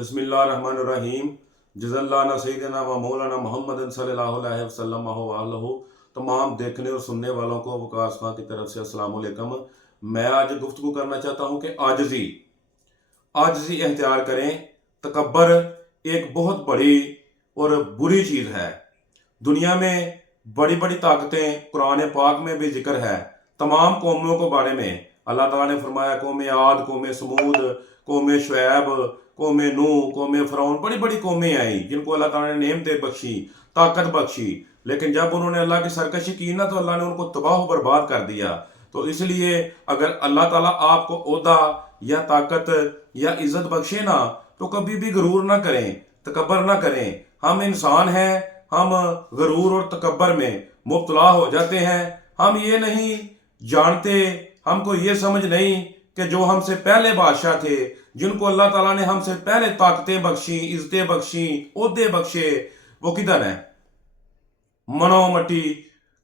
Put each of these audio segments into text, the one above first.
बिस्मिल्लाहिर्रहमानिर्रहीम। जज़ल्लाना सय्यदना व मौलाना मोहम्मद सल्लल्लाहु अलैहि वसल्लम व तमाम देखने और सुनने वालों को वकासमा की तरफ से अस्सलाम वालेकुम। मैं आज गुफ्तगू करना चाहता हूँ कि आजिज़ी आजिज़ी इख्तियार करें। तकब्बर एक बहुत बड़ी और बुरी चीज़ है। दुनिया में बड़ी बड़ी ताकतें कुरान पाक में भी जिक्र है। तमाम कौमों के बारे में अल्लाह ताला ने फरमाया, कौम आद, कौम समूद, कौम शुएब, कौम नूह, कौम फ़िरौन, बड़ी बड़ी कौमें आई जिनको अल्लाह ताला ने नेमतें बख्शी, ताकत बख्शी। लेकिन जब उन्होंने अल्लाह की सरकशी की ना, तो अल्लाह ने उनको तबाह बर्बाद कर दिया। तो इसलिए अगर अल्लाह ताला आपको ओहदा या ताकत या इज्जत बख्शे ना, तो कभी भी गरूर ना करें, तकब्बर ना करें। हम इंसान हैं, हम गरूर और तकब्बर में मुब्तला हो जाते हैं। हम ये नहीं जानते, हमको ये समझ नहीं कि जो हमसे पहले बादशाह थे, जिनको अल्लाह ताला ने हमसे पहले ताकतें बख्शी, इज्जतें बख्शी, ओहदे बख्शे, वो किधर हैं? मनो मट्टी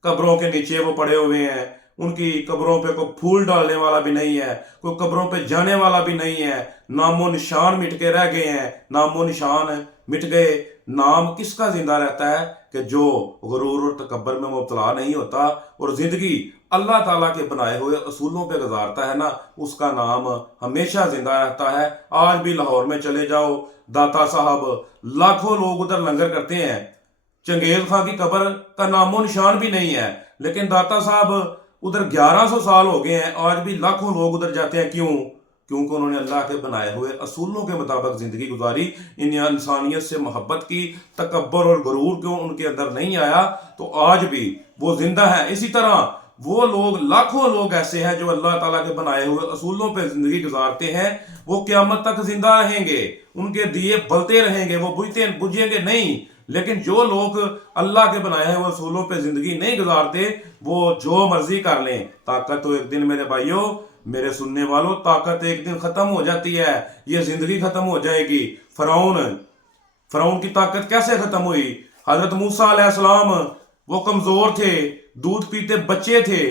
कब्रों के नीचे वो पड़े हुए हैं। उनकी कब्रों पे कोई फूल डालने वाला भी नहीं है, कोई कब्रों पे जाने वाला भी नहीं है। नामो निशान मिट के रह गए हैं, नामो निशान मिट गए। नाम किसका जिंदा रहता है? कि जो गुरूर और तकब्बर में मुब्तला नहीं होता और जिंदगी अल्लाह ताला के बनाए हुए असूलों पे गुजारता है ना, उसका नाम हमेशा जिंदा रहता है। आज भी लाहौर में चले जाओ, दाता साहब, लाखों लोग उधर लंगर करते हैं। चंगेज खां की कब्र का नामो निशान भी नहीं है, लेकिन दाता साहब उधर 1100 साल हो गए हैं, आज भी लाखों लोग उधर जाते हैं। क्यों? क्योंकि उन्होंने अल्लाह के बनाए हुए असूलों के मुताबिक ज़िंदगी गुजारी, इन इंसानियत से मोहब्बत की। तकब्बर और गरूर क्यों उनके अंदर नहीं आया, तो आज भी वो जिंदा है। इसी तरह वो लोग, लाखों लोग ऐसे हैं जो अल्लाह ताला के बनाए हुए असूलों पे ज़िंदगी गुजारते हैं, वो क़यामत तक जिंदा रहेंगे, उनके दिए बलते रहेंगे, वो बुझेंगे नहीं। लेकिन जो लोग अल्लाह के बनाए हुए असूलों पे ज़िंदगी नहीं गुजारते, वो जो मर्जी कर लें, ताकत तो एक दिन, मेरे भाइयों, मेरे सुनने वालों, ताकत एक दिन ख़त्म हो जाती है। ये ज़िंदगी ख़त्म हो जाएगी। फ़िरौन की ताकत कैसे ख़त्म हुई? हज़रत मूसा अलैहिस्सलाम वो कमज़ोर थे, दूध पीते बच्चे थे,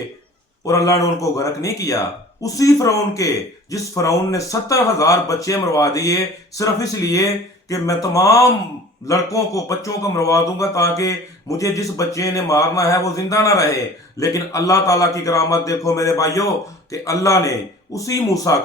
और अल्लाह ने उनको गर्क नहीं किया। उसी फ़िरौन के, जिस फ़िरौन ने 70,000 बच्चे मरवा दिए सिर्फ इसलिए कि मैं तमाम लड़कों को, बच्चों को मरवा दूंगा ताकि मुझे जिस बच्चे ने मारना है वो जिंदा ना रहे। लेकिन अल्लाह ताला की करामत देखो मेरे भाइयों, कि अल्लाह ने उसी मूसा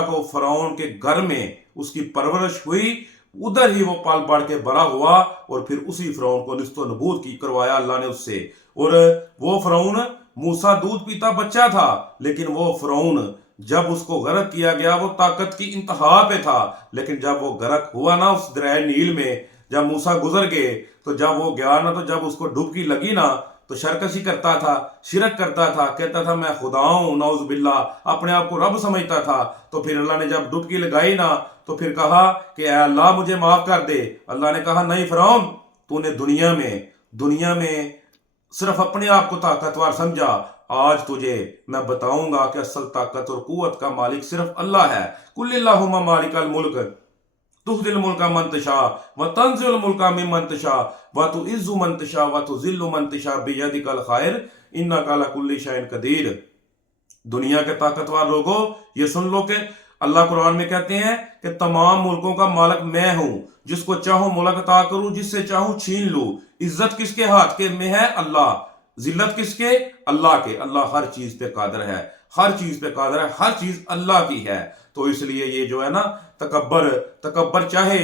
को फ़िरौन के घर में उसकी परवरिश हुई, उधर ही वो पल बढ़ के बड़ा हुआ, और फिर उसी फ़िरौन को निस्तो नबूद की करवाया अल्लाह ने उससे। और वो फ़िरौन, मूसा दूध पीता बच्चा था, लेकिन वो फ़िरौन जब उसको गर्क किया गया, वो ताकत की इंतहा पे था। लेकिन जब वो गर्क हुआ ना उस दरिया नील में, जब मूसा गुजर गए, तो जब वो गया ना, तो जब उसको डुबकी लगी ना, तो शरकशी करता था, शिरक करता था, कहता था मैं खुदा हूं, नौज़ बिल्लाह, अपने आप को रब समझता था। तो फिर अल्लाह ने जब डुबकी लगाई ना, तो फिर कहा कि ऐ अल्लाह मुझे माफ कर दे। अल्लाह ने कहा नहीं फ़िरौन, तूने दुनिया में सिर्फ अपने आप को ताकतवर समझा। आज तुझे मैं बताऊंगा कि असल ताकत और कुव्वत का मालिक सिर्फ अल्लाह है। कुल्लिल्लाहुम्मा मालिकल मुल्क तुज़िल मुल्का मन तशा व तंज़िल मुल्का मिम्मन तशा व तुइज़्ज़ु मन तशा व तुज़िल्लु मन तशा बियदिकल खैर इन्नका अला कुल्लि शैइन कदीर। दुनिया के ताकतवर लोगों, ये सुन लो कि अल्लाह कुरान में कहते हैं कि तमाम मुल्कों का मालिक मैं हूं, जिसको चाहूं मुल्क अता करूं, जिससे चाहूं छीन लूं। इज्जत किसके हाथ के में है? अल्लाह। जिल्लत किसके? अल्लाह के। अल्लाह हर चीज पे कादर है, हर चीज पे कादर है, हर चीज अल्लाह की है। तो इसलिए ये जो है ना, तकब्बर चाहे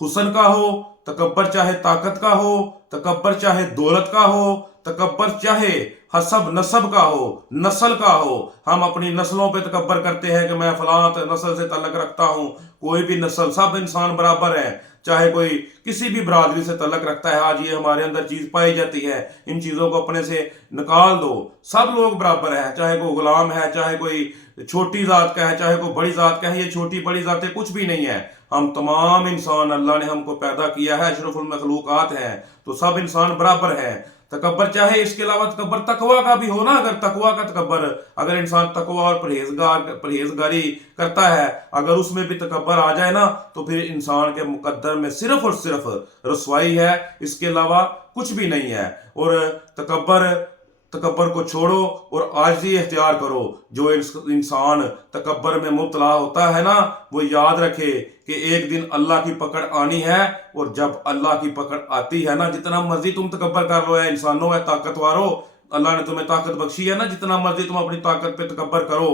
हुस्न का हो, तकब्बर चाहे ताकत का हो, तकब्बर चाहे दौलत का हो, तकब्बर चाहे हसब नसब का हो, नस्ल का हो। हम अपनी नस्लों पे तकब्बर करते हैं कि मैं फलां नस्ल से तल्लक रखता हूँ। कोई भी नस्ल, सब इंसान बराबर है, चाहे कोई किसी भी बरादरी से तल्लक रखता है। आज ये हमारे अंदर चीज पाई जाती है, इन चीजों को अपने से निकाल दो। सब लोग बराबर हैं, चाहे कोई गुलाम है, चाहे कोई छोटी जात का है, चाहे कोई बड़ी जात का है। ये छोटी बड़ी जातें कुछ भी नहीं है। हम तमाम इंसान, अल्लाह ने हमको पैदा किया है, अशरफुल मखलूकात हैं, तो सब इंसान बराबर हैं। तकब्बर चाहे इसके अलावा तकब्बर तकवा का भी हो ना, अगर तकवा का तकब्बर, अगर इंसान तकवा और परहेजगारी करता है, अगर उसमें भी तकब्बर आ जाए ना, तो फिर इंसान के मुकद्दर में सिर्फ और सिर्फ रसवाई है, इसके अलावा कुछ भी नहीं है। और तकब्बर तकब्बर को छोड़ो और आजिज़ी इख्तियार करो। जो इंसान तकब्बर में मुब्तला होता है ना, वो याद रखे कि एक दिन अल्लाह की पकड़ आनी है, और जब अल्लाह की पकड़ आती है ना, जितना मर्जी तुम तकब्बर कर लो, है इंसानों, है ताकतवारों, अल्लाह ने तुम्हें ताकत बख्शी है ना, जितना मर्जी तुम अपनी ताकत पे तकब्बर करो।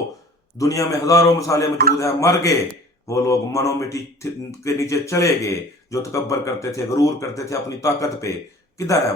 दुनिया में हजारों मिसालें मौजूद हैं। मर गए वो लोग, मनो मिट्टी के नीचे चले गए, जो तकब्बर करते थे, गरूर करते थे अपनी ताकत पे। किधर है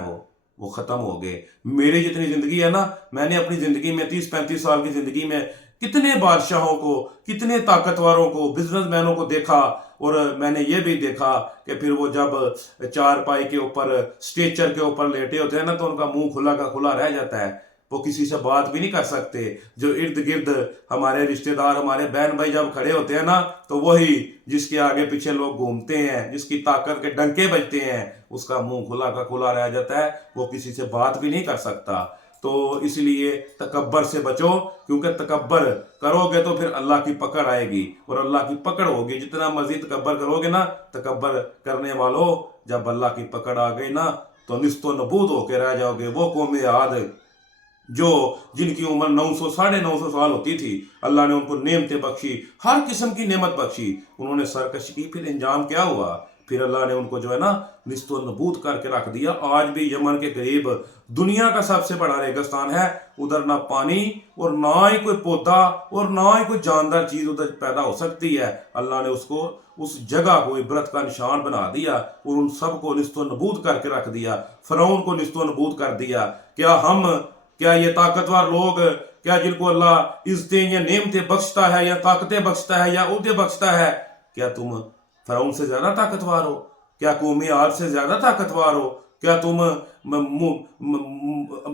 वो खत्म हो गए। मेरी जितनी जिंदगी है ना, मैंने अपनी जिंदगी में 30-35 साल की जिंदगी में कितने बादशाहों को, कितने ताकतवरों को, बिजनेसमैनों को देखा, और मैंने ये भी देखा कि फिर वो जब चारपाई के ऊपर, स्ट्रेचर के ऊपर लेटे होते हैं ना, तो उनका मुंह खुला का खुला रह जाता है, वो किसी से बात भी नहीं कर सकते। जो इर्द गिर्द हमारे रिश्तेदार, हमारे बहन भाई जब खड़े होते हैं ना, तो वही जिसके आगे पीछे लोग घूमते हैं, जिसकी ताकत के डंके बजते हैं, उसका मुंह खुला का खुला रह जाता है, वो किसी से बात भी नहीं कर सकता। तो इसलिए तकब्बर से बचो, क्योंकि तकब्बर करोगे तो फिर अल्लाह की पकड़ आएगी, और अल्लाह की पकड़ होगी। जितना मर्जी तकब्बर करोगे ना, तकब्बर करने वालों, जब अल्लाह की पकड़ आ गई ना, तो निस्तो नबूद होके रह जाओगे। वो कौमे आद जो जिनकी उम्र 900 950 साल होती थी, अल्लाह ने उनको नेमतें बख्शी, हर किस्म की नेमत बख्शी, उन्होंने सरकशी की, फिर इंजाम क्या हुआ? फिर अल्लाह ने उनको जो है ना निस्तो नबूद करके रख दिया। आज भी यमन के करीब दुनिया का सबसे बड़ा रेगिस्तान है, उधर ना पानी और ना ही कोई पौधा और ना ही कोई जानदार चीज उधर पैदा हो सकती है। अल्लाह ने उसको, उस जगह को इबरत का निशान बना दिया, और उन सबको निस्तो नबूद करके रख दिया। फिरौन को निस्तो नबूद कर दिया। क्या ये ताकतवर लोग, क्या जिनको अल्लाह इज्जतें या नेमतें बख्शता है, या ताकतें बख्शता है, या उहदे बख्शता है, क्या तुम फिरौन से ज्यादा ताकतवर हो? क्या कौमे आद से ज्यादा ताकतवर हो? क्या तुम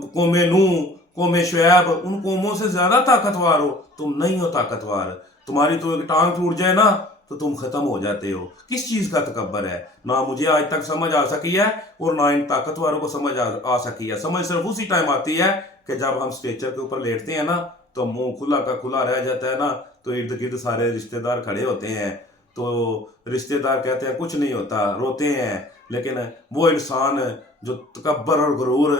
कौमे नूह, कौमे शुएब, उन कौमों से ज्यादा ताकतवर हो? तुम नहीं हो ताकतवर। तुम्हारी तो एक टांग टूट जाए ना, तो तुम खत्म हो जाते हो। किस चीज का तकब्बर है? ना मुझे आज तक समझ आ सकी है, और ना इन ताकतवरों को समझ आ सकी है। समझ सिर्फ उसी टाइम आती है कि जब हम स्ट्रेचर के ऊपर लेटते हैं ना, तो मुंह खुला का खुला रह जाता है ना, तो इर्द गिर्द सारे रिश्तेदार खड़े होते हैं, तो रिश्तेदार कहते हैं कुछ नहीं होता, रोते हैं। लेकिन वो इंसान जो तकब्बर और गुरूर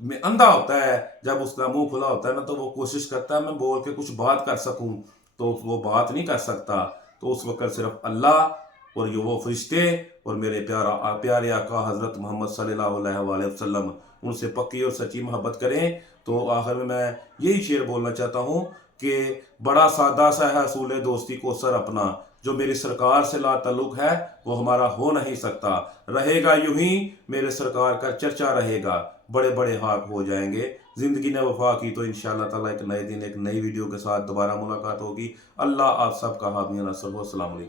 में अंधा होता है, जब उसका मुंह खुला होता है ना, तो वो कोशिश करता है मैं बोल के कुछ बात कर सकूं, तो वो बात नहीं कर सकता। तो उस वक्त सिर्फ अल्लाह और ये वो फरिश्ते और मेरे प्यारे आका हज़रत मोहम्मद सल्लल्लाहु अलैहि वसल्लम, उनसे पक्की और सच्ची मोहब्बत करें। तो आखिर में मैं यही शेर बोलना चाहता हूँ कि बड़ा सादा सा है असूल दोस्ती को सर अपना, जो मेरी सरकार से ला ताल्लुक है वो हमारा हो नहीं सकता। रहेगा यूं ही मेरे सरकार का चर्चा रहेगा, बड़े बड़े हाक हो जाएंगे। जिंदगी ने वफा की तो इंशाअल्लाह ताला एक नए दिन एक नई वीडियो के साथ दोबारा मुलाकात होगी। अल्लाह आप सबका हामी नसर हो। अस्सलाम वालेकुम।